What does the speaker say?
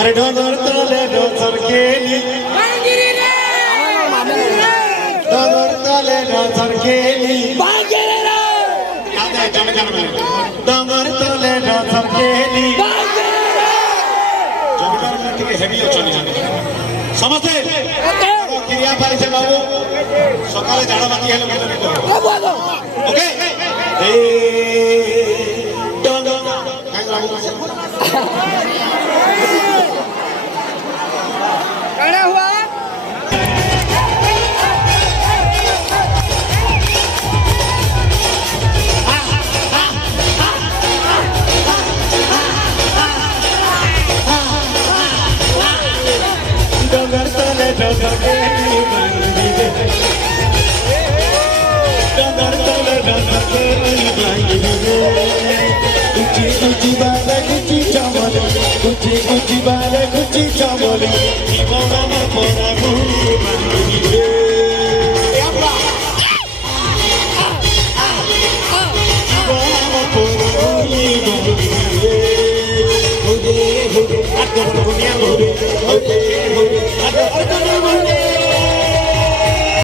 अरे डोंगर तले डोंगर केली डोंगर तले डोंगर केली डोंगर तले डोंगर केली जमीदार में टिके हेवी अचनी समझते क्रिया पारिसे बाबू सकाळे झाडा बाकी हेले ओके ए डोंगर काय बाबू क्या हुआ डोंगर तले डोंगर केली बांधी दे डोंगर तले डोंगर केली बांधी दे ऊंची ऊंची बाल ऊंची चमल ऊंची ऊंची बाल ऊंची चमल जीवन में मोरा भूली बांधी दे